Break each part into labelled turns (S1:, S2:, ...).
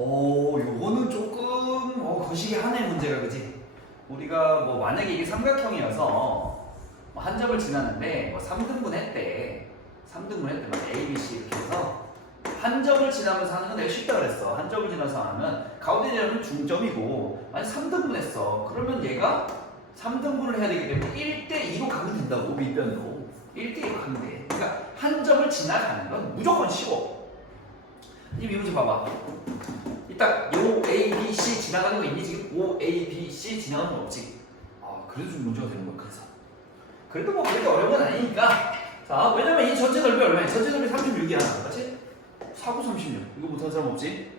S1: 오, 요거는 조금 어, 거시기 하네 문제가 그지? 우리가 뭐 만약에 이게 삼각형이어서 뭐 한 점을 지났는데 뭐 3등분 했대. 3등분 했대. 막 A, B, C 이렇게 해서 한 점을 지나면서 하는 건 내가 쉽다 그랬어. 한 점을 지나서 하면 가운데 점은 중점이고 만약 3등분 했어. 그러면 얘가 3등분을 해야 되기 때문에 1대 2로 가면 된다고 밑변도 1대 2로 가면 돼. 그러니까 한 점을 지나가는 건 무조건 쉬워. 이 문제 봐봐. 이딱 요 A, B, C 지나가는 거 있니 지금? O, A, B, C 지나가는 거 없지? 아 그래도 좀 문제가 되는 거야 그래서 그래도 뭐 그렇게 어려운 건 아니니까 자 왜냐면 이 전체 넓이 얼마야? 전체 넓이 36이야 맞지? 4구 36 이거 못하는 사람 없지?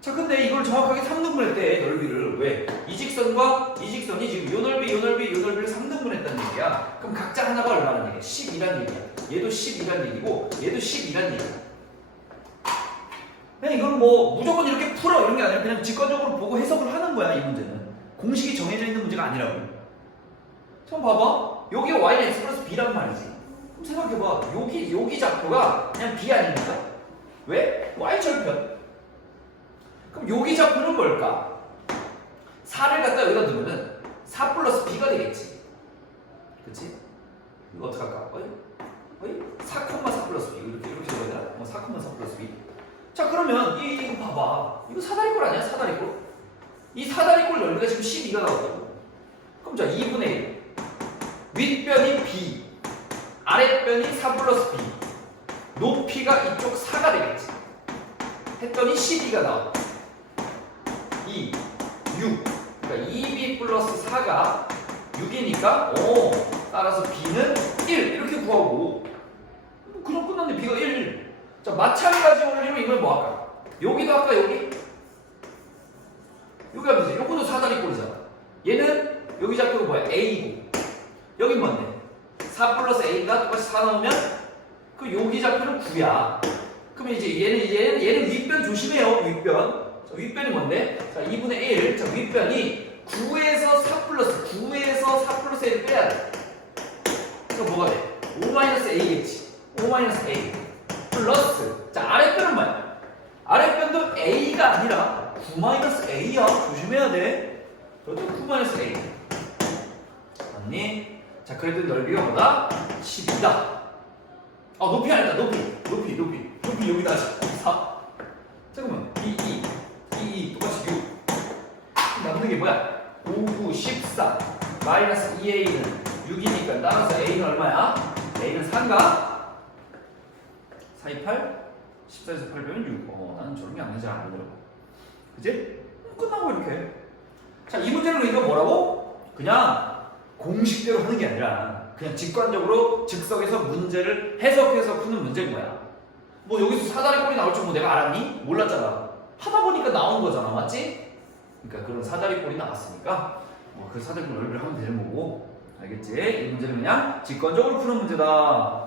S1: 자 근데 이걸 정확하게 3등분 했대 넓이를 왜? 이 직선과 이 직선이 지금 요 넓이 요 넓이 요 넓이를 3등분 했다는 얘기야 그럼 각자 하나가 얼마라는 얘기야? 12란 얘기야 얘도 12란 얘기고 얘도 12란 얘기야 뭐 무조건 이렇게 풀어 이런 게 아니라 그냥 직관적으로 보고 해석을 하는 거야 이 문제는 공식이 정해져 있는 문제가 아니라고 좀 봐봐 여기가 y는 x 플러스 b란 말이지 그럼 생각해봐 여기 여기 좌표가 그냥 b 아닙니까? 왜? y 절편 그럼 여기 좌표는 뭘까? 4를 갖다 여기다 두면은 4 플러스 b가 되겠지 그치? 이거 어떡할까? 어이? 어이? 4, 4 플러스 b 이렇게 이렇게 적어야 되나? 어, 4, 4 플러스 b 자 그러면 이 이거 봐봐. 이거 사다리꼴 아니야? 사다리꼴? 이 사다리꼴 넓이가 지금 12가 나왔다고. 그럼 자 2분의 1 윗변이 b 아랫변이 4 플러스 b. 높이가 이쪽 4가 되겠지. 했더니 12가 나왔다 2 6 그러니까 2b 플러스 4가 6이니까 오. 따라서 b는 1 이렇게 구하고. 뭐 그럼 끝났네. B가 1 자, 마찬가지 원리로 이걸 뭐 할까? 여기도 아까 여기? 여기 하면 되지. 요거도 사다리 꼴이잖아. 얘는 여기 좌표가 뭐야? A고. 여긴 뭔데? 4 플러스 A가 똑같이 4 나오면 그 여기 좌표는 9야. 그러면 이제 얘는 이제 얘는 윗변 조심해요. 윗변. 자, 윗변이 뭔데? 자, 2분의 1. 자, 윗변이 9에서 4 플러스 9에서 4 플러스 A를 빼야 돼. 그럼 뭐가 돼? 5 마이너스 A겠지. 5 마이너스 A. 플러스. 자 아랫변은 뭐야? 아랫변도 A가 아니라 9-A야. 조심해야 돼. 저도 9-A 맞니? 자 그래도 넓이가 뭐다? 10이다. 아 높이 아니다. 높이. 높이 높이. 높이 여기다 하자. 4 잠깐만. 2 2 2 2 똑같이 6 남는 게 뭐야? 5 9 14 마이너스 2A는 6이니까 따라서 A는 얼마야? A는 3가 4, 2, 8, 14에서 8 배면 6. 어, 나는 저런 게 안 되지 않으더라고. 그지? 음, 끝나고 이렇게. 자, 이 문제는 그러니까 뭐라고? 그냥 공식대로 하는 게 아니라 그냥 직관적으로 즉석에서 문제를 해석해서 푸는 문제인 거야. 뭐 여기서 사다리 꼴이 나올 줄 뭐 내가 알았니? 몰랐잖아. 하다 보니까 나온 거잖아. 맞지? 그러니까 그런 사다리 꼴이 나왔으니까 뭐 그 사다리꼴 넓이를 하면 되는 거고. 알겠지? 이 문제는 그냥 직관적으로 푸는 문제다.